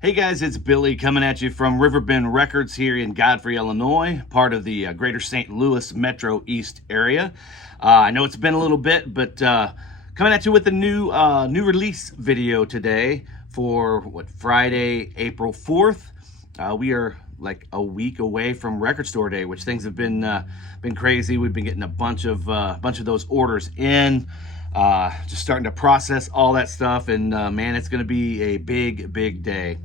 Hey guys, it's Billy coming at you from RiverBend Records here in Godfrey, Illinois, part of the greater St. Louis Metro East area. I know it's been a little bit, but coming at you with a new release video today for Friday, April 4th. We are like a week away from Record Store Day, which things have been crazy. We've been getting a bunch of those orders in. Just starting to process all that stuff, and man, it's going to be a big day.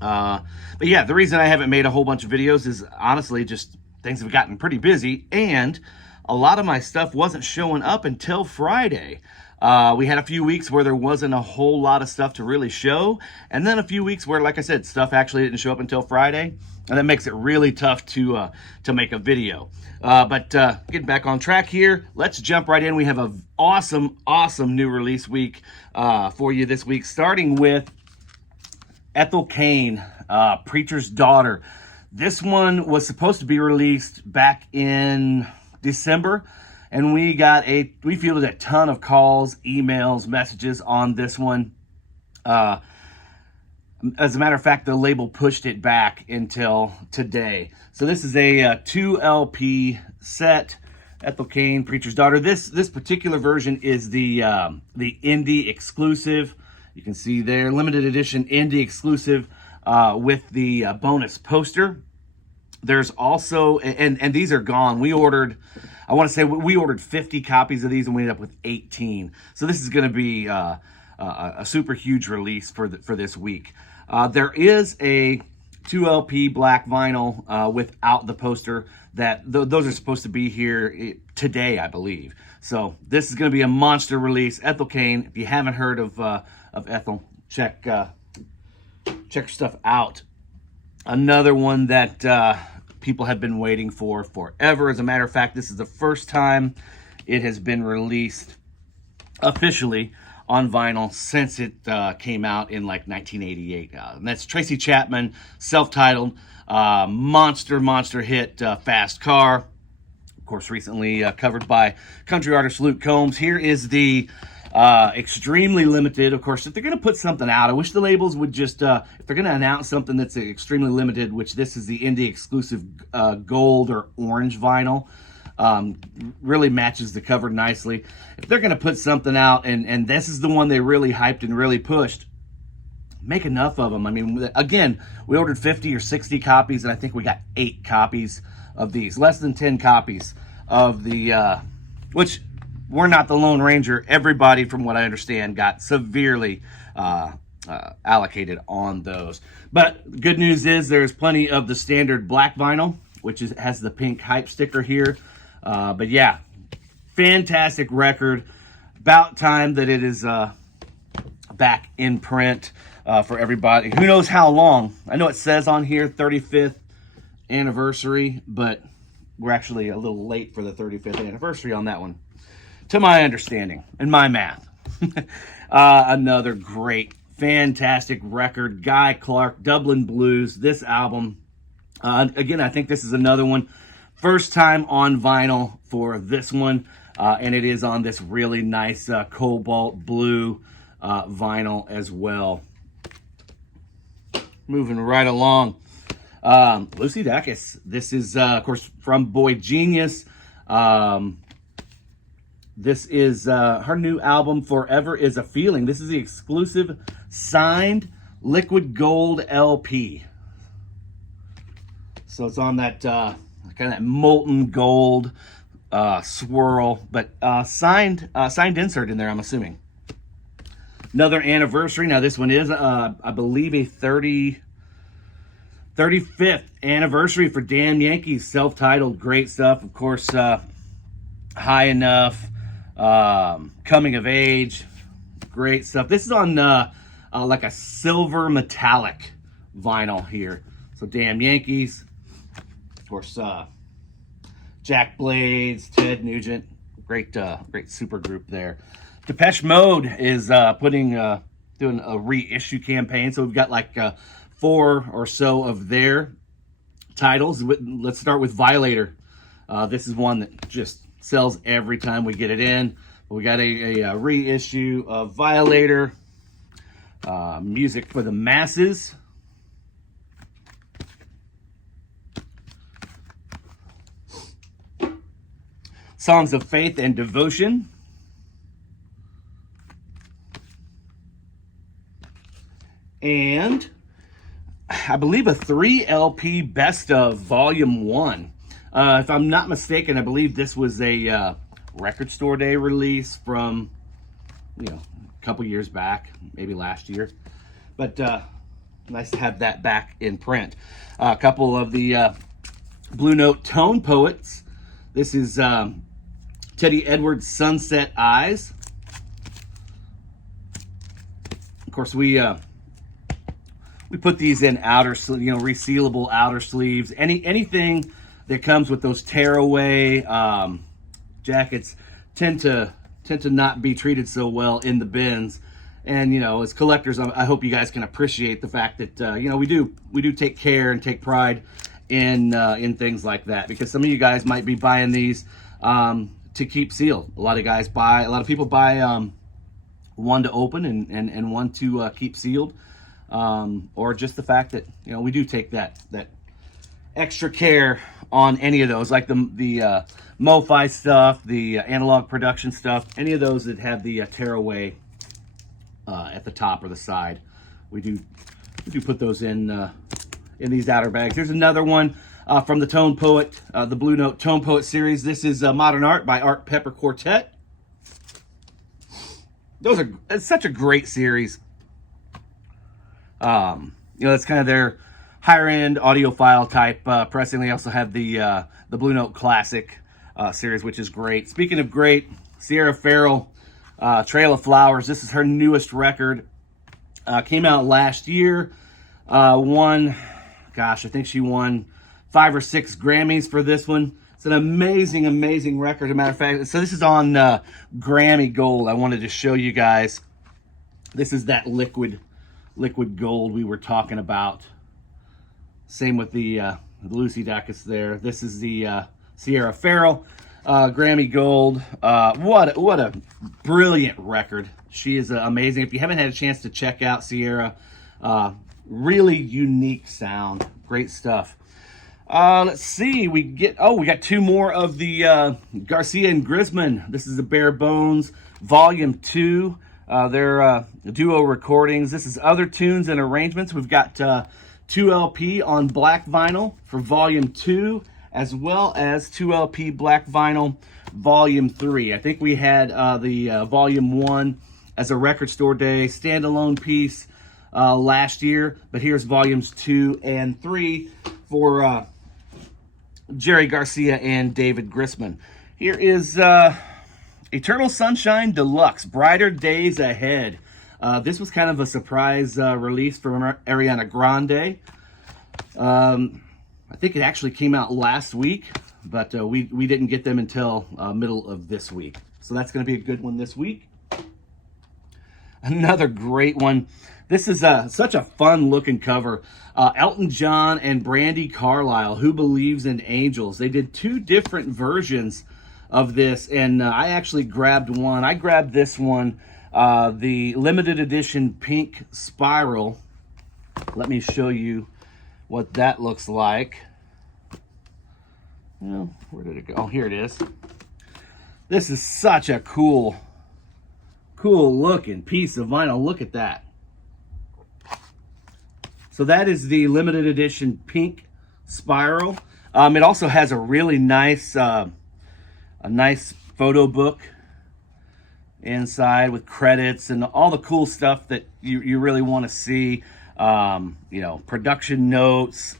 But yeah, the reason I haven't made a whole bunch of videos is honestly just things have gotten pretty busy, and a lot of my stuff wasn't showing up until Friday. We had a few weeks where there wasn't a whole lot of stuff to really show, and then a few weeks where, like I said, stuff actually didn't show up until Friday, and that makes it really tough to make a video. But getting back on track here, let's jump right in. We have an awesome new release week for you this week, starting with Ethel Cain, Preacher's Daughter. This one was supposed to be released back in December, and we fielded a ton of calls, emails, messages on this one. As a matter of fact, the label pushed it back until today. So this is a 2 LP set, Ethel Cain, Preacher's Daughter. This particular version is the indie exclusive. You can see there, limited edition indie exclusive with the bonus poster. There's also, and these are gone. We ordered, I want to say we ordered 50 copies of these, and we ended up with 18. So this is going to be a super huge release for this week. There is a 2 LP black vinyl without the poster that those are supposed to be here today, I believe. So this is going to be a monster release. Ethel Cain. If you haven't heard of Ethel, check her stuff out. Another one that people have been waiting for forever. As a matter of fact, this is the first time it has been released officially on vinyl since it came out in like 1988. And that's Tracy Chapman, self-titled, monster hit, Fast Car. Of course, recently covered by country artist Luke Combs. Here is the extremely limited. Of course, if they're going to put something out, I wish the labels would just, if they're going to announce something that's extremely limited, which this is the indie exclusive gold or orange vinyl. Really matches the cover nicely. If they're going to put something out, and this is the one they really hyped and really pushed, make enough of them. I mean, again, we ordered 50 or 60 copies, and I think we got 8 copies of these. Less than 10 copies of the, which we're not the Lone Ranger. Everybody, from what I understand, got severely allocated on those. But good news is there's plenty of the standard black vinyl, which has the pink hype sticker here. But yeah, fantastic record. About time that it is back in print for everybody. Who knows how long? I know it says on here 35th anniversary, but we're actually a little late for the 35th anniversary on that one, to my understanding and my math. Another great, fantastic record. Guy Clark, Dublin Blues. This album, again, I think this is another one. First time on vinyl for this one, and it is on this really nice cobalt blue vinyl as well. Moving right along. Lucy Dacus. This is, of course, from Boy Genius. This is her new album, Forever Is a Feeling. This is the exclusive signed liquid gold LP. So it's on that kind of that molten gold swirl, but signed insert in there, I'm assuming. Another anniversary. Now this one is, I believe, a 35th anniversary for Damn Yankees, self-titled, great stuff. Of course, High Enough, Coming of Age, great stuff. This is on like a silver metallic vinyl here. So Damn Yankees, of course, Jack Blades, Ted Nugent, great super group there. Depeche Mode is doing a reissue campaign, so we've got like 4 or so of their titles. Let's start with Violator. This is one that just sells every time we get it in. We got a reissue of Violator. Music for the Masses. Songs of Faith and Devotion. And I believe a 3 LP best of volume 1. If I'm not mistaken, I believe this was a record store day release from, a couple years back, maybe last year. But nice to have that back in print. A couple of the Blue Note Tone Poets. This is Teddy Edwards' Sunset Eyes. Of course, we put these in outer, resealable outer sleeves. Anything that comes with those tearaway jackets tend to not be treated so well in the bins. And as collectors, I hope you guys can appreciate the fact that we do take care and take pride in things like that, because some of you guys might be buying these to keep sealed. A lot of people buy one to open and one to keep sealed, or just the fact that we do take that extra care on any of those, like the MoFi stuff, the analog production stuff, any of those that have the tearaway at the top or the side. We do put those in these outer bags. Here's another one from the Tone Poet, the Blue Note Tone Poet series. This is Modern Art by Art Pepper Quartet. It's such a great series. That's kind of their higher end audiophile type pressing. They also have the Blue Note Classic series, which is great. Speaking of great, Sierra Farrell, Trail of Flowers. This is her newest record. Came out last year. I think she won 5 or 6 Grammys for this one. It's an amazing, amazing record. As a matter of fact, so this is on Grammy Gold. I wanted to show you guys. This is that liquid gold we were talking about. Same with the Lucy Dacus there. This is the Sierra Farrell Grammy Gold. What a brilliant record. She is amazing. If you haven't had a chance to check out Sierra, really unique sound. Great stuff. Let's see. We got 2 more of the Garcia and Grisman. This is the Bare Bones Volume 2. Their duo recordings. This is Other Tunes and Arrangements. We've got 2 LP on black vinyl for Volume 2, as well as 2 LP black vinyl Volume 3. I think we had the Volume 1 as a record store day standalone piece last year, but here's Volumes 2 and 3 for Jerry Garcia and David Grisman. Here is Eternal Sunshine Deluxe, Brighter Days Ahead. This was kind of a surprise release from Ariana Grande. I think it actually came out last week, but we didn't get them until middle of this week. So that's going to be a good one this week. Another great one. This is such a fun looking cover. Elton John and Brandi Carlile, Who Believes in Angels. They did 2 different versions of this, and I actually grabbed one. I grabbed this one, the limited edition pink spiral. Let me show you what that looks like. Well, where did it go? Oh, here it is. This is such a cool looking piece of vinyl. Look at that. So that is the limited edition pink spiral. It also has a really nice photo book inside with credits and all the cool stuff that you really want to see. Production notes,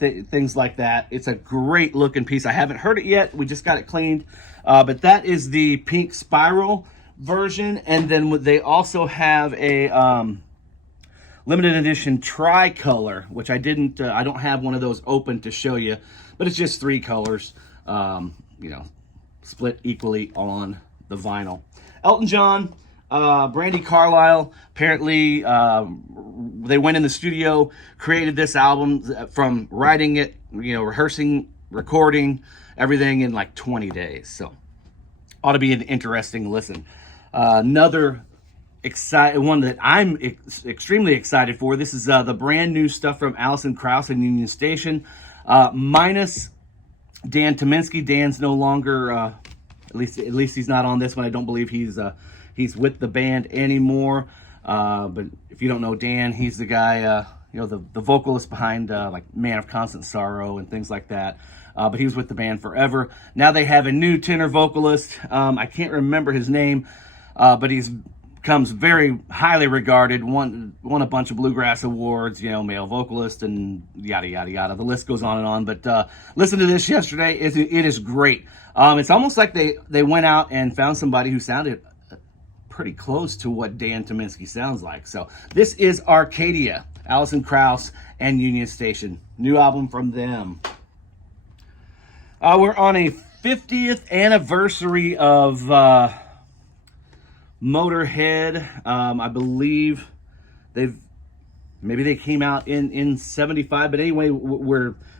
things like that. It's a great looking piece. I haven't heard it yet. We just got it cleaned. But that is the pink spiral version. And then they also have a limited edition tricolor, which I don't have one of those open to show you, but it's just 3 colors, split equally on the vinyl. Elton John, Brandi Carlile, apparently they went in the studio, created this album from writing it, rehearsing, recording, everything in like 20 days. So ought to be an interesting listen. Another one that I'm extremely excited for. This is the brand new stuff from Alison Krauss and Union Station, minus Dan Tominski. Dan's no longer, at least he's not on this one. I don't believe he's with the band anymore. But if you don't know Dan, he's the guy, the vocalist behind like Man of Constant Sorrow and things like that. But he was with the band forever. Now they have a new tenor vocalist. I can't remember his name, but he's comes very highly regarded, won a bunch of bluegrass awards, male vocalist and yada, yada, yada. The list goes on and on. But listen to this yesterday. It is great. It's almost like they went out and found somebody who sounded pretty close to what Dan Tominski sounds like. So this is Arcadia, Alison Krauss and Union Station. New album from them. We're on a 50th anniversary of Motorhead. I believe maybe they came out in 75, but anyway,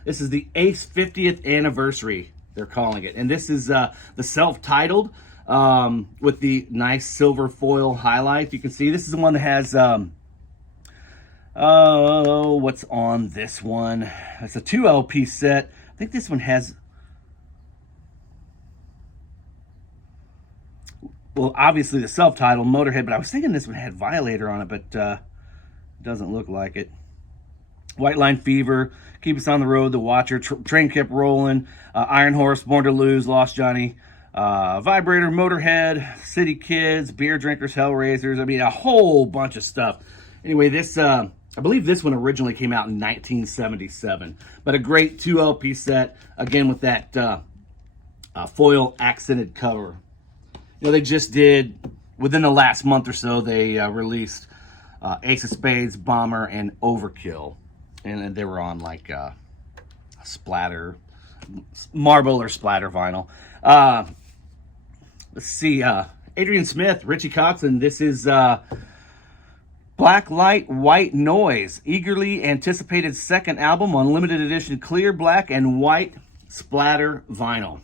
this is the 50th anniversary, they're calling it. And this is the self-titled with the nice silver foil highlights. You can see this is the one that has what's on this one? It's a 2 LP set. I think this one has, well, obviously the self-titled Motorhead, but I was thinking this one had Violator on it, but doesn't look like it. White Line Fever, Keep Us on the Road, The Watcher, Train Kept Rolling, Iron Horse, Born to Lose, Lost Johnny, Vibrator, Motorhead, City Kids, Beer Drinkers, Hellraisers. I mean, a whole bunch of stuff. Anyway, this I believe this one originally came out in 1977, but a great 2 LP set, again with that foil accented cover. They just did, within the last month or so, they released Ace of Spades, Bomber, and Overkill. And they were on like splatter, marble or splatter vinyl. Let's see, Adrian Smith, Richie Kotzen. This is Black Light, White Noise. Eagerly anticipated second album on limited edition clear, black, and white splatter vinyl.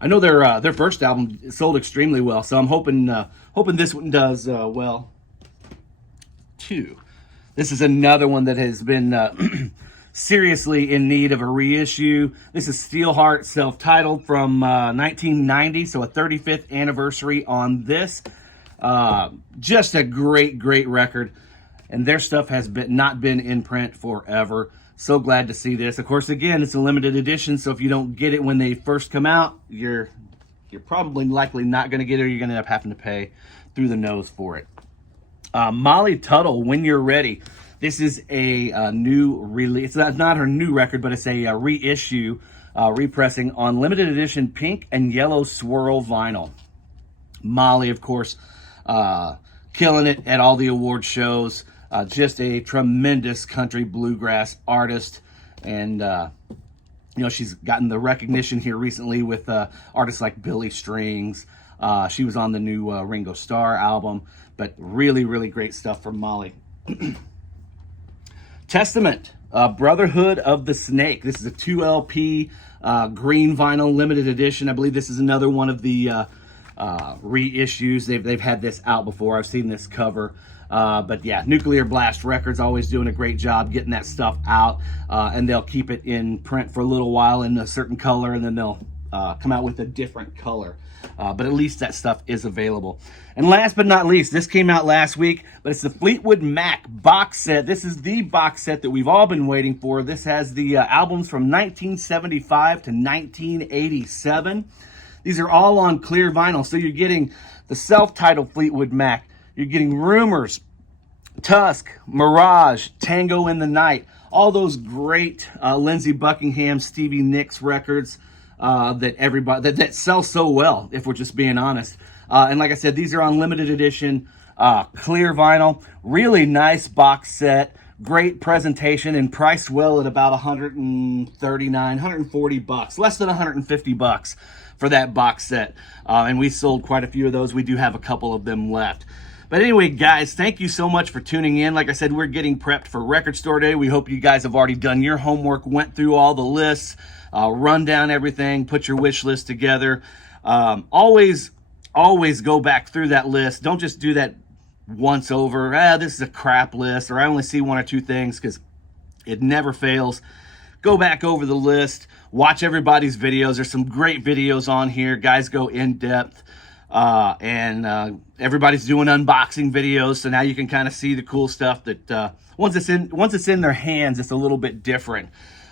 I know their first album sold extremely well, so I'm hoping this one does well too. This is another one that has been seriously in need of a reissue. This is Steelheart, self-titled, from 1990, so a 35th anniversary on this. Just a great record, and their stuff has not been in print forever. So glad to see this. Of course, again, it's a limited edition, so if you don't get it when they first come out, you're probably likely not going to get it, or you're going to end up having to pay through the nose for it. Molly Tuttle, When You're Ready. This is a new release. It's not her new record, but it's a reissue, repressing on limited edition pink and yellow swirl vinyl. Molly, of course, killing it at all the award shows. Just a tremendous country bluegrass artist, and she's gotten the recognition here recently with artists like Billy Strings. She was on the new Ringo Starr album, but really great stuff from Molly. Testament, Brotherhood of the Snake. This is a 2 LP green vinyl limited edition. I believe this is another one of the reissues. They've had this out before. I've seen this cover. But yeah, Nuclear Blast Records always doing a great job getting that stuff out, and they'll keep it in print for a little while in a certain color, and then they'll come out with a different color. But at least that stuff is available. And last but not least, this came out last week, but it's the Fleetwood Mac box set. This is the box set that we've all been waiting for. This has the albums from 1975 to 1987. These are all on clear vinyl, so you're getting the self-titled Fleetwood Mac. You're getting Rumors, Tusk, Mirage, Tango in the Night, all those great Lindsey Buckingham, Stevie Nicks records that everybody that sell so well, if we're just being honest. And like I said, these are on limited edition, clear vinyl. Really nice box set, great presentation, and priced well at about $139, $140, less than $150 for that box set. And we sold quite a few of those. We do have a couple of them left. But anyway, guys, thank you so much for tuning in. Like I said, we're getting prepped for Record Store Day. We hope you guys have already done your homework, went through all the lists, run down everything, put your wish list together. Always always go back through that list. Don't just do that once over. This is a crap list, or I only see one or two things, because it never fails. Go back over the list, watch everybody's videos. There's some great videos on here. Guys go in depth, and everybody's doing unboxing videos. So now you can kind of see the cool stuff that once it's in their hands, it's a little bit different.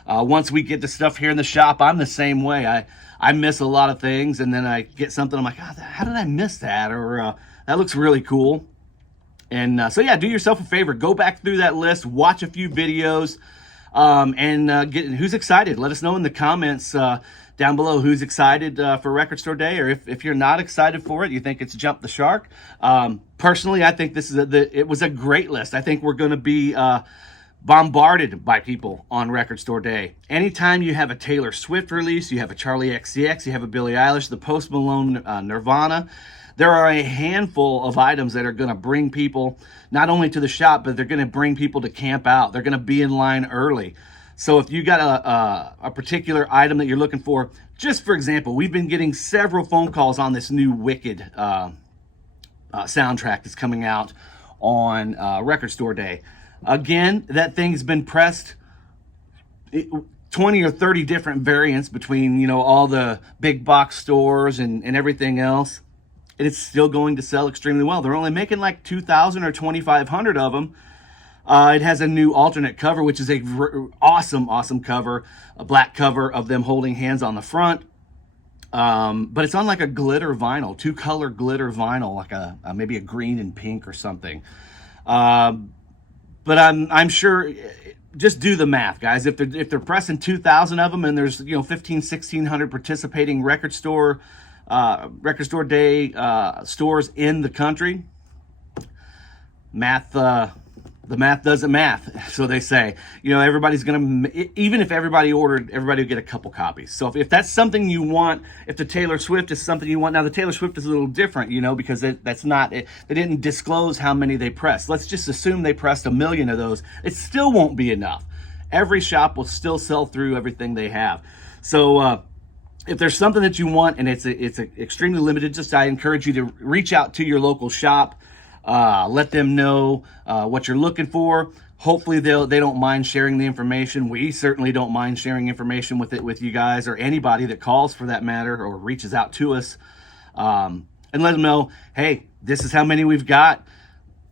Once we get the stuff here in the shop, I'm the same way. I miss a lot of things, and then I get something, I'm like, oh, how did I miss that? Or that looks really cool. And so yeah, do yourself a favor, go back through that list, watch a few videos, and get who's excited. Let us know in the comments down below who's excited for Record Store Day, or if you're not excited for it, you think it's jumped the shark. Personally, I think this is it was a great list. I think we're going to be bombarded by people on Record Store Day. Anytime you have a Taylor Swift release, you have a Charlie XCX, you have a Billie Eilish, the Post Malone, Nirvana, there are a handful of items that are going to bring people not only to the shop, but they're going to bring people to camp out. They're going to be in line early. So if you got a particular item that you're looking for, just for example, we've been getting several phone calls on this new Wicked soundtrack that's coming out on Record Store Day. Again, that thing's been pressed 20 or 30 different variants between, you know, all the big box stores and everything else. And it's still going to sell extremely well. They're only making like 2,000 or 2,500 of them. It has a new alternate cover, which is a awesome cover, a black cover of them holding hands on the front. But it's on like a glitter vinyl, 2-color glitter vinyl, like maybe a green and pink or something. But I'm sure, just do the math, guys. If they're pressing 2,000 of them, and there's 1,600 participating Record Store Day stores in the country, the math doesn't math, so they say. Everybody's gonna, even if everybody ordered, everybody will get a couple copies. So if that's something you want, if the Taylor Swift is something you want, now the Taylor Swift is a little different, because they didn't disclose how many they pressed. Let's just assume they pressed 1 million of those. It still won't be enough. Every shop will still sell through everything they have. So if there's something that you want and it's extremely limited, I encourage you to reach out to your local shop. Let them know what you're looking for. Hopefully they don't mind sharing the information. We certainly don't mind sharing information with you guys, or anybody that calls for that matter or reaches out to us. And let them know, hey, this is how many we've got.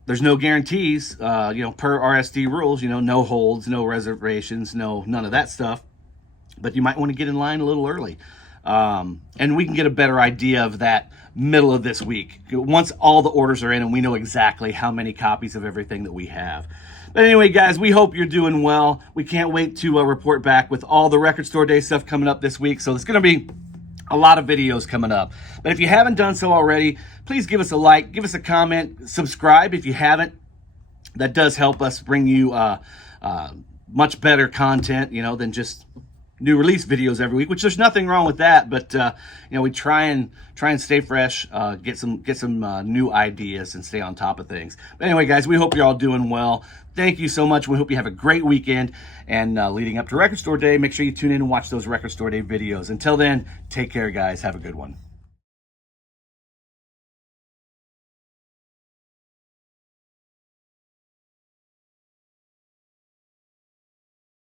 There's no guarantees, per RSD rules, no holds, no reservations, none of that stuff. But you might want to get in line a little early. And we can get a better idea of that middle of this week, once all the orders are in and we know exactly how many copies of everything that we have. But anyway, guys, we hope you're doing well. We can't wait to report back with all the Record Store Day stuff coming up this week. So there's going to be a lot of videos coming up. But if you haven't done so already, please give us a like, give us a comment, subscribe if you haven't. That does help us bring you much better content, than just new release videos every week, which there's nothing wrong with that, but we try and stay fresh, get some new ideas and stay on top of things. But anyway, guys, we hope you're all doing well. Thank you so much. We hope you have a great weekend, and leading up to Record Store Day, make sure you tune in and watch those Record Store Day videos. Until then, take care, guys. Have a good one.